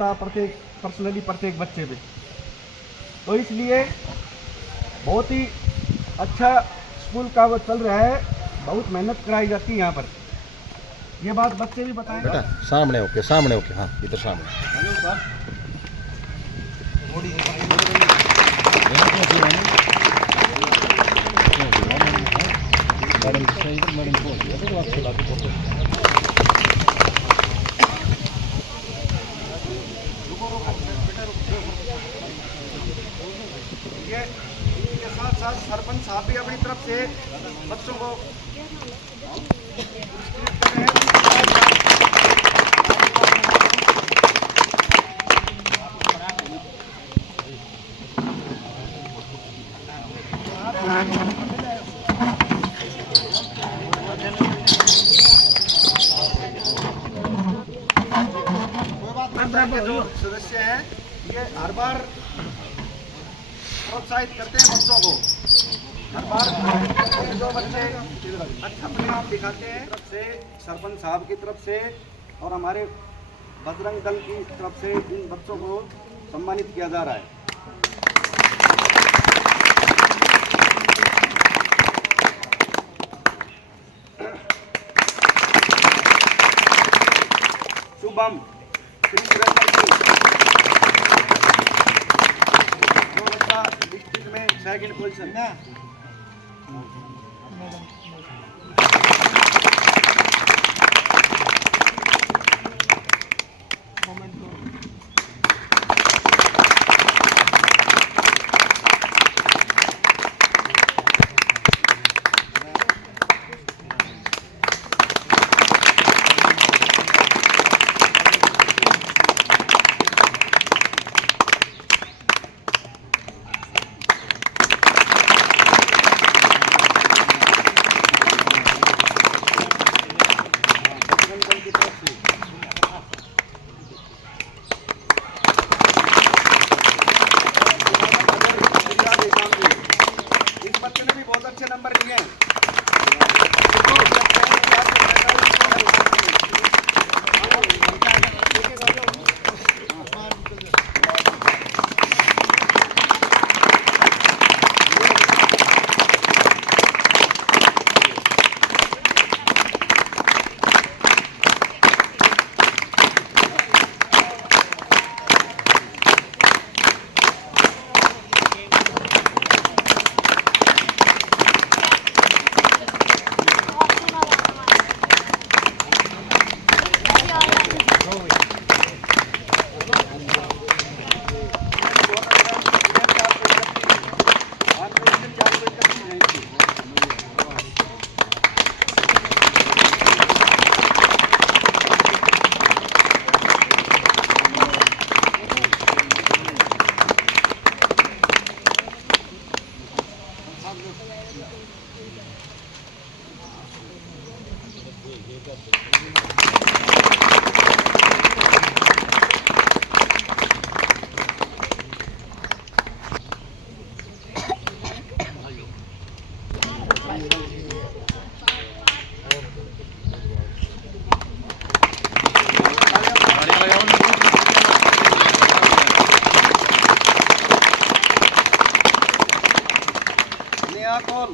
था प्रत्येक पर्सनली प्रत्येक बच्चे पे। तो इसलिए बहुत ही अच्छा स्कूल का वो चल रहा है, बहुत मेहनत कराई जाती है यहाँ पर। ये बात बच्चे भी बताएं। बेटा सामने ओके हाँ इधर सामने। ये इनके साथ साथ सरपंच साहब भी अपनी तरफ से बच्चों को पुरस्कृत कर रहे हैं। जो सदस्य हैं ये हर बार प्रोत्साहित करते हैं बच्चों को, हर बार जो बच्चे अच्छा परिणाम दिखाते हैं तरफ से सरपंच साहब की तरफ से और हमारे बजरंग दल की तरफ से इन बच्चों को सम्मानित किया जा रहा है। शुभम डिस्ट्रिक्ट में सेकंड पोजीशन है। अच्छे नंबर लिए हैं। कॉल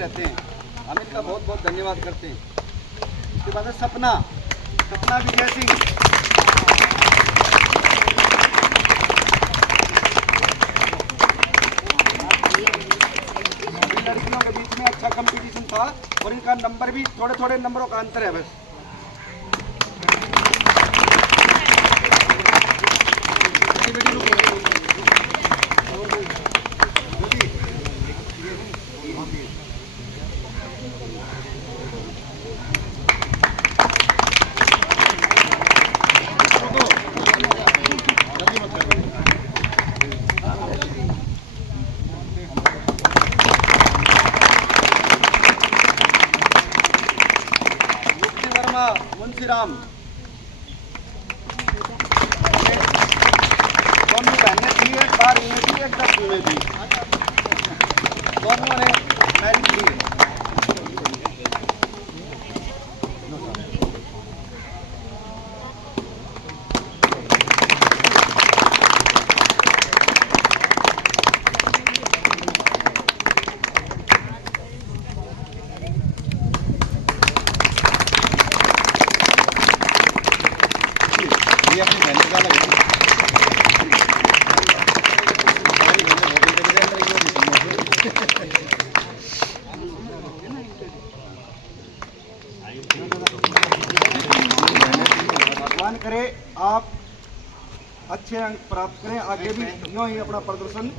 रहते हैं, हम इनका बहुत बहुत धन्यवाद करते हैं। इसके बाद सपना विजय सिंह, लड़कियों के बीच में अच्छा कंपटीशन था और इनका नंबर भी थोड़े नंबरों का अंतर है बस। 12वीं में भी एक 10वीं में भी दोनों ने मेरिट ली है। ये अपनी बहन का लगा भगवान करे आप अच्छे अंक प्राप्त करें, आगे भी यूं ही अपना प्रदर्शन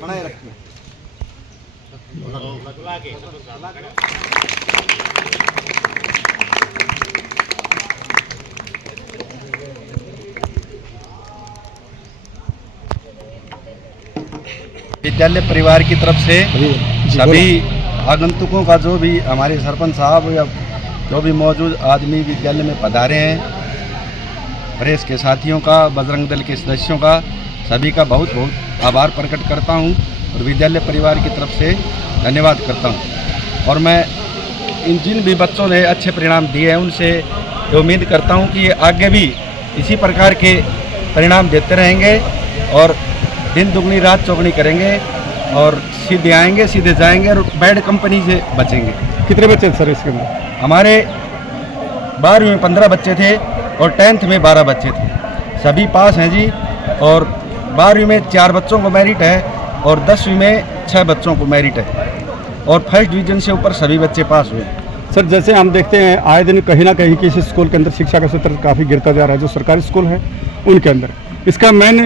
बनाए रखें। विद्यालय परिवार की तरफ से सभी आगंतुकों का, जो भी हमारे सरपंच साहब या जो भी मौजूद आदमी विद्यालय में पधारे हैं, प्रेस के साथियों का, बजरंग दल के सदस्यों का, सभी का बहुत बहुत आभार प्रकट करता हूं और विद्यालय परिवार की तरफ से धन्यवाद करता हूं। और मैं इन जिन भी बच्चों ने अच्छे परिणाम दिए हैं उनसे उम्मीद करता हूं कि ये आगे भी इसी प्रकार के परिणाम देते रहेंगे और दिन दुगनी रात चौगनी करेंगे और सीधे आएंगे, सीधे जाएंगे और बैड कंपनी से बचेंगे। कितने बच्चे सर इसके अंदर? हमारे 12वीं में 15 बच्चे थे और 10th में 12 बच्चे थे, सभी पास हैं जी। और 12वीं में 4 बच्चों को मेरिट है और 10वीं में 6 बच्चों को मेरिट है और फर्स्ट डिवीजन से ऊपर सभी बच्चे पास हुए। सर जैसे हम देखते हैं आए दिन कहीं ना कहीं किसी स्कूल के अंदर शिक्षा का स्तर काफ़ी गिरता जा रहा है, जो सरकारी स्कूल है उनके अंदर, इसका मेन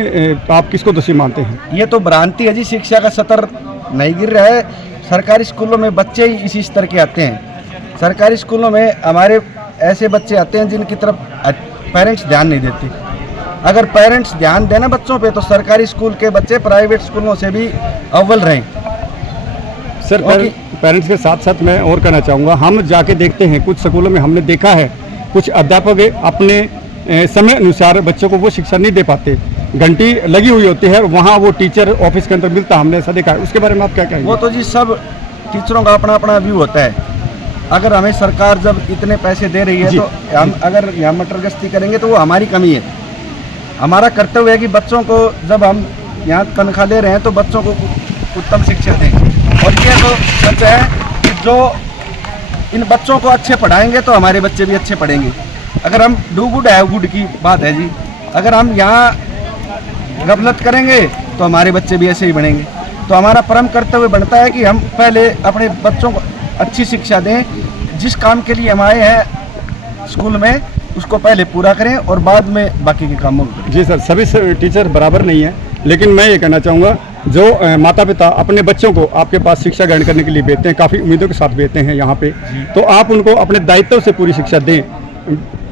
आप किसको दोषी मानते हैं? ये तो भ्रांति है जी, शिक्षा का स्तर नहीं गिर रहा है। सरकारी स्कूलों में बच्चे ही इसी स्तर के आते हैं। सरकारी स्कूलों में हमारे ऐसे बच्चे आते हैं जिनकी तरफ पेरेंट्स ध्यान नहीं देते। अगर पेरेंट्स ध्यान देना बच्चों पे तो सरकारी स्कूल के बच्चे प्राइवेट स्कूलों से भी अव्वल रहें। सर पेरेंट्स के साथ साथ मैं और कहना चाहूँगा, हम जाके देखते हैं कुछ स्कूलों में हमने देखा है कुछ अध्यापक अपने समय अनुसार बच्चों को वो शिक्षा नहीं दे पाते, घंटी लगी हुई होती है और वहाँ वो टीचर ऑफिस के अंदर मिलता, हमने ऐसा देखा है। उसके बारे में आप क्या कहेंगे? वो तो जी सब टीचरों का अपना अपना व्यू होता है। अगर हमें सरकार जब इतने पैसे दे रही है तो हम अगर यहाँ मटरगश्ती करेंगे तो वो हमारी कमी है। हमारा कर्तव्य है कि बच्चों को जब हम यहाँ तनख्वाह दे रहे हैं तो बच्चों को उत्तम शिक्षा दें। और ये तो सच है कि जो इन बच्चों को अच्छे पढ़ाएंगे तो हमारे बच्चे भी अच्छे पढ़ेंगे। अगर हम डू गुड है गुड की बात है जी, अगर हम यहाँ गफलत करेंगे तो हमारे बच्चे भी ऐसे ही बढ़ेंगे। तो हमारा परम कर्तव्य बनता है कि हम पहले अपने बच्चों को अच्छी शिक्षा दें, जिस काम के लिए हम आए हैं स्कूल में उसको पहले पूरा करें और बाद में बाकी के कामों को करें। जी सर, सभी टीचर बराबर नहीं है, लेकिन मैं ये कहना चाहूँगा जो माता पिता अपने बच्चों को आपके पास शिक्षा ग्रहण करने के लिए भेजते हैं, काफ़ी उम्मीदों के साथ भेजते हैं यहाँ पे, तो आप उनको अपने दायित्व से पूरी शिक्षा दें।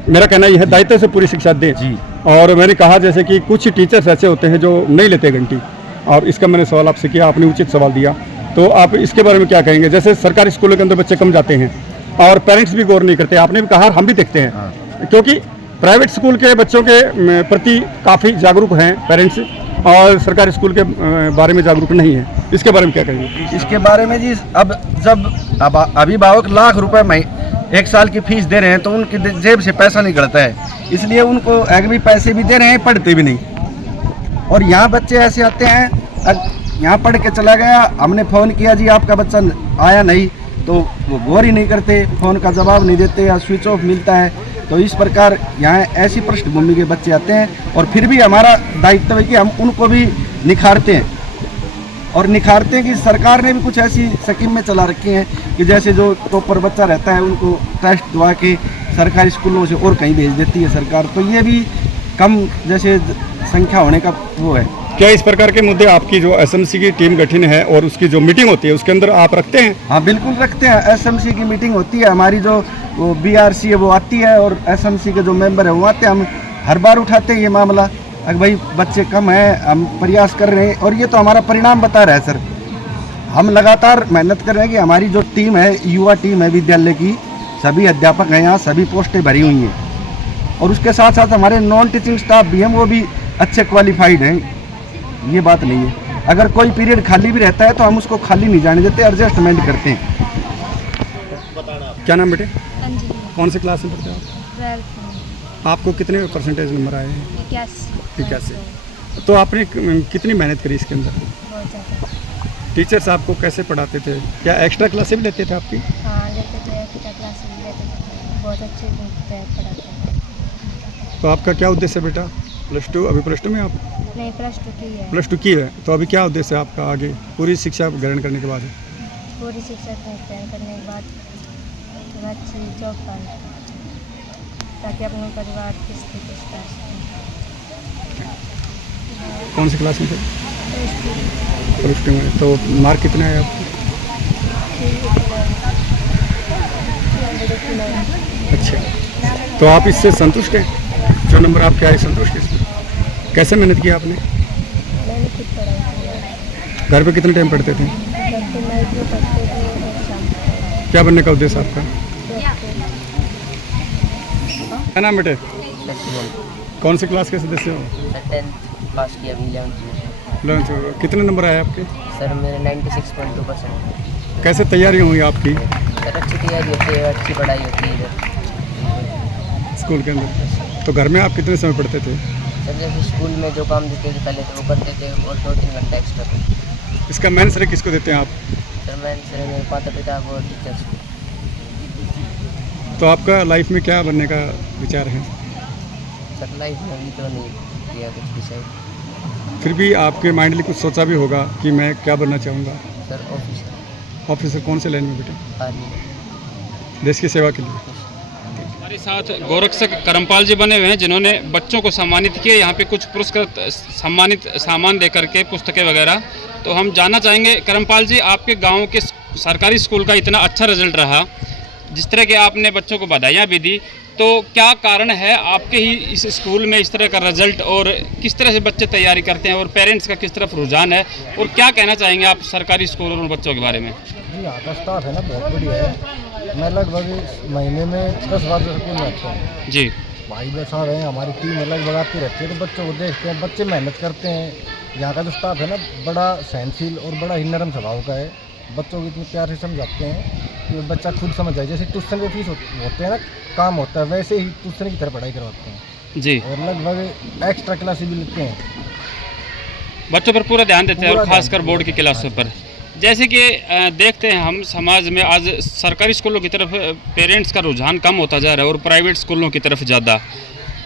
मेरा कहना यह है दायित्व से पूरी शिक्षा दें जी। और मैंने कहा जैसे कि कुछ टीचर्स ऐसे होते हैं जो नहीं लेते घंटी, और इसका मैंने सवाल आपसे किया, आपने उचित सवाल दिया, तो आप इसके बारे में क्या कहेंगे? जैसे सरकारी स्कूलों के अंदर बच्चे कम जाते हैं और पेरेंट्स भी गौर नहीं करते, आपने भी कहा हम भी देखते हैं, क्योंकि प्राइवेट स्कूल के बच्चों के प्रति काफ़ी जागरूक हैं पेरेंट्स और सरकारी स्कूल के बारे में जागरूक नहीं है। इसके बारे में क्या कहेंगे? इसके बारे में जी, अब जब अभिभावक लाख रुपए एक साल की फीस दे रहे हैं तो उनकी जेब से पैसा निकलता है, इसलिए उनको एग्री पैसे भी दे रहे हैं, पढ़ते भी नहीं। और यहाँ बच्चे ऐसे आते हैं, यहाँ पढ़ के चला गया, हमने फ़ोन किया जी आपका बच्चा आया नहीं, तो वो गौर ही नहीं करते, फ़ोन का जवाब नहीं देते या स्विच ऑफ मिलता है। तो इस प्रकार यहाँ ऐसी पृष्ठभूमि के बच्चे आते हैं और फिर भी हमारा दायित्व है कि हम उनको भी निखारते हैं और निखारते हैं कि सरकार ने भी कुछ ऐसी स्कीम में चला रखी हैं कि जैसे जो टॉपर बच्चा रहता है उनको टेस्ट दवा के सरकारी स्कूलों से और कहीं भेज देती है सरकार, तो ये भी कम जैसे संख्या होने का वो है। क्या इस प्रकार के मुद्दे आपकी जो एसएमसी की टीम गठन है और उसकी जो मीटिंग होती है उसके अंदर आप रखते हैं? हाँ बिल्कुल रखते हैं, एसएमसी की मीटिंग होती है, हमारी जो वो बीआरसी है वो आती है और एसएमसी के जो मेंबर है वो आते हैं, हम हर बार उठाते हैं ये मामला, अगर भाई बच्चे कम हैं, हम प्रयास कर रहे हैं और ये तो हमारा परिणाम बता रहा है सर। हम लगातार मेहनत कर रहे हैं कि हमारी जो टीम है, युवा टीम है विद्यालय की, सभी अध्यापक हैं यहाँ, सभी पोस्टें भरी हुई हैं और उसके साथ साथ हमारे नॉन टीचिंग स्टाफ भी हैं, वो भी अच्छे क्वालिफाइड हैं, ये बात नहीं है। अगर कोई पीरियड खाली भी रहता है तो हम उसको खाली नहीं जाने देते, एडजस्टमेंट करते हैं। क्या नाम बेटे? अंजलि, कौन से क्लास में पढ़ते हो आप? 12th में, आपको कितने परसेंटेज नंबर आए हैं? 81। तो आपने कितनी मेहनत करी इसके अंदर? बहुत ज़्यादा। टीचर्स आपको कैसे पढ़ाते थे? क्या एक्स्ट्रा क्लासेस भी लेते थे आपकी? हाँ, लेते थे, एक्स्ट्रा क्लास भी लेते थे, बहुत अच्छे पढ़ाते थे। तो आपका क्या उद्देश्य है बेटा? +2, अभी +2 में आप? नहीं, +2 की है। +2 की है, तो अभी क्या उद्देश्य है आपका आगे पूरी शिक्षा ग्रहण करने के बाद? पूरी शिक्षा ग्रहण करने के बाद अच्छी जॉब पाना, ताकि अपने परिवार की स्थिति सुधार सकें। कौन सी क्लास में थे? +2 में। तो मार्क कितने आए आपके? अच्छा, तो आप इससे संतुष्ट हैं? जो नंबर आपके आए संतुष्ट हैं इसमें? कैसे मेहनत की आपने? मैंने खुद पढ़ाई की। घर पे कितने टाइम पढ़ते थे? नाइट में पढ़ते थे और शाम को। क्या बनने का उद्देश्य आपका? क्या नाम बेटे? कौन सी क्लास के सदस्य हो? 10th पास किया, अभी 11th में। 11th में। कितने नंबर आए आपके? सर मेरे 96.2%। कैसे तैयारी हुई आपकी सर अच्छी तैयारी होती है, अच्छी पढ़ाई होती है इधर स्कूल के अंदर? तो घर में आप कितने समय पढ़ते थे? सर। जैसे स्कूल में जो काम देते थे पहले तो वो करते थे, और 2-3 घंटा एक्स्ट्रा। इसका मेन श्रेय किसको देते हैं आप? सर मैं मेरे माता पिता को और टीचर्स को। तो आपका लाइफ में क्या बनने का विचार है? सर लाइफ में अभी तो नहीं किया कुछ डिसाइड। फिर भी आपके माइंड में कुछ सोचा भी होगा कि मैं क्या बनना चाहूँगा? सर ऑफिसर, ऑफिसर कौन से लाइन में बेटे? आर्मी। देश की सेवा के लिए। हमारे साथ गोरक्षक करमपाल जी बने हुए हैं, जिन्होंने बच्चों को सम्मानित किए। यहाँ पे कुछ पुरस्कृत सम्मानित सामान दे करके, पुस्तकें वगैरह। तो हम जानना चाहेंगे करमपाल जी, आपके गांव के सरकारी स्कूल का इतना अच्छा रिजल्ट रहा, जिस तरह के आपने बच्चों को बधाइयाँ भी दी, तो क्या कारण है आपके ही इस स्कूल में इस तरह का रिजल्ट, और किस तरह से बच्चे तैयारी करते हैं, और पेरेंट्स का किस तरफ रुझान है, और क्या कहना चाहेंगे आप सरकारी स्कूल और उन बच्चों के बारे में? जी, यहाँ का स्टाफ है ना बहुत बढ़िया है। मैं लगभग महीने में 10 बार स्कूल में आता हूँ। जी, भाई साहब हैं, हमारी टीम लगभग आती रहती है, तो बच्चों को देखते हैं, बच्चे मेहनत करते हैं। यहाँ का जो स्टाफ है ना बड़ा सहनशील और बड़ा ही नरम स्वभाव का है। बच्चों को इतने प्यार से समझाते हैं कि बच्चा खुद समझ जाए। जैसे ट्यूशन के फीस होते हैं ना, काम होता है, वैसे ही ट्यूशन की तरह पढ़ाई करवाते हैं जी। और लगभग एक्स्ट्रा क्लासेस भी लेते हैं। बच्चों पर पूरा ध्यान देते हैं, और पूरा खासकर बोर्ड की क्लासों पर। जैसे कि देखते हैं हम समाज में आज सरकारी स्कूलों की तरफ पेरेंट्स का रुझान कम होता जा रहा है और प्राइवेट स्कूलों की तरफ ज़्यादा।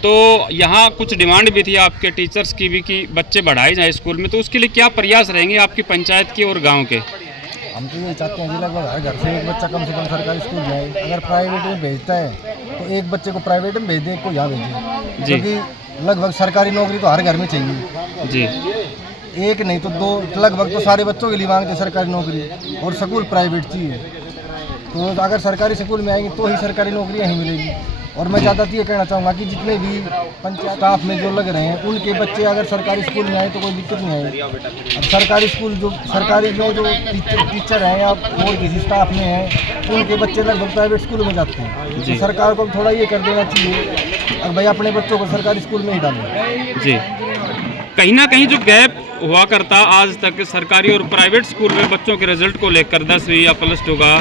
तो यहाँ कुछ डिमांड भी थी आपके टीचर्स की भी कि बच्चे बढ़ाए जाए स्कूल में, तो उसके लिए क्या प्रयास रहेंगे आपकी पंचायत के और गांव के? हम तो ये चाहते हैं कि लगभग हर घर से एक बच्चा कम से कम सरकारी स्कूल में आए। अगर प्राइवेट में भेजता है तो एक बच्चे को प्राइवेट में भेज दें, एक को यहाँ भेजें, जी। क्योंकि लगभग सरकारी नौकरी तो हर घर में चाहिए। जी, एक नहीं तो 2, लगभग तो सारे बच्चों के लिए मांगते सरकारी नौकरी, और स्कूल प्राइवेट चाहिए। तो अगर सरकारी स्कूल में आएंगे तो ही सरकारी नौकरी यहीं मिलेगी। और मैं ज़्यादा ये कहना चाहूँगा कि जितने भी पंचायत स्टाफ में जो लग रहे हैं, उनके बच्चे अगर सरकारी स्कूल में आए तो कोई दिक्कत नहीं आएगी। अब सरकारी स्कूल जो सरकारी में जो टीचर हैं या और किसी स्टाफ में हैं, उनके बच्चे लगभग प्राइवेट स्कूल में जाते हैं। तो सरकार को थोड़ा ये कर देना चाहिए, अब भाई अपने बच्चों को सरकारी स्कूल में ही डालें। जी। कहीं ना कहीं जो गैप हुआ करता आज तक सरकारी और प्राइवेट स्कूल में बच्चों के रिजल्ट को लेकर 10वीं या +2 का,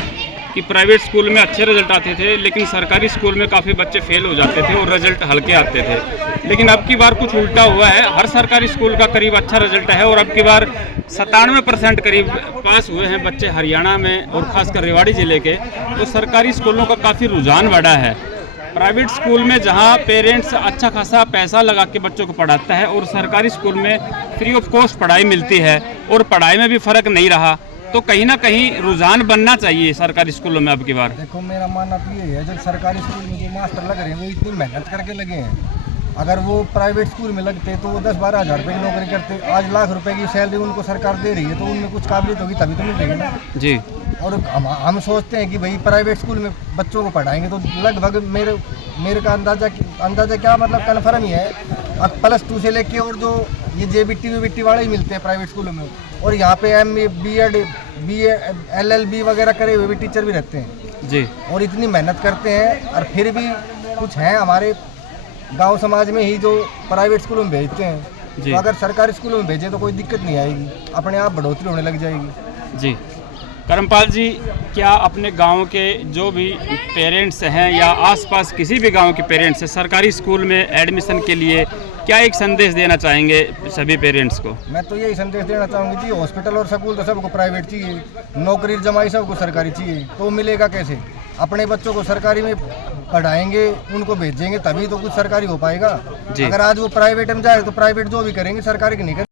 कि प्राइवेट स्कूल में अच्छे रिजल्ट आते थे, लेकिन सरकारी स्कूल में काफ़ी बच्चे फेल हो जाते थे और रिजल्ट हल्के आते थे। लेकिन अब की बार कुछ उल्टा हुआ है, हर सरकारी स्कूल का करीब अच्छा रिजल्ट है, और अब की बार 97% करीब पास हुए हैं बच्चे हरियाणा में, और खासकर रेवाड़ी ज़िले के। तो सरकारी स्कूलों का काफ़ी रुझान बढ़ा है। प्राइवेट स्कूल में जहां पेरेंट्स अच्छा खासा पैसा लगा के बच्चों को पढ़ाता है, और सरकारी स्कूल में फ्री ऑफ कॉस्ट पढ़ाई मिलती है, और पढ़ाई में भी फ़र्क नहीं रहा, तो कहीं ना कहीं रुझान बनना चाहिए सरकारी स्कूलों में अब की बार। देखो मेरा मानना तो ये है, जब सरकारी स्कूल में जो मास्टर लग रहे हैं वो इतनी मेहनत करके लगे हैं। अगर वो प्राइवेट स्कूल में लगते तो वो 10-12 हज़ार रुपये की नौकरी करते। आज लाख रुपए की सैलरी उनको सरकार दे रही है, तो उनमें कुछ काबिलियत होगी तभी तो मिल रही है ना जी। और हम सोचते हैं कि भाई प्राइवेट स्कूल में बच्चों को पढ़ाएंगे तो लगभग मेरे का अंदाज़ा क्या मतलब कन्फर्म ही है, अब +2 से लेके और जो ये JBT वाले ही मिलते हैं प्राइवेट स्कूलों में। और यहाँ पे MA BEd BA LLB वगैरह करे हुए भी टीचर भी रहते हैं जी। और इतनी मेहनत करते हैं, और फिर भी कुछ हैं हमारे गांव समाज में ही जो प्राइवेट स्कूलों में भेजते हैं, जी। तो अगर सरकारी स्कूलों में भेजे तो कोई दिक्कत नहीं आएगी, अपने आप बढ़ोतरी होने लग जाएगी। जी। करमपाल जी, क्या अपने गांव के जो भी पेरेंट्स हैं या आसपास किसी भी गांव के पेरेंट्स हैं, सरकारी स्कूल में एडमिशन के लिए क्या एक संदेश देना चाहेंगे सभी पेरेंट्स को? मैं तो यही संदेश देना चाहूँगी कि हॉस्पिटल और स्कूल तो सबको प्राइवेट चाहिए, नौकरी जमाई सबको सरकारी चाहिए, तो मिलेगा कैसे? अपने बच्चों को सरकारी में पढ़ाएंगे, उनको भेजेंगे तभी तो कुछ सरकारी हो पाएगा। जी। अगर आज वो प्राइवेट में जाए तो प्राइवेट जो भी करेंगे सरकारी की नहीं करेंगे।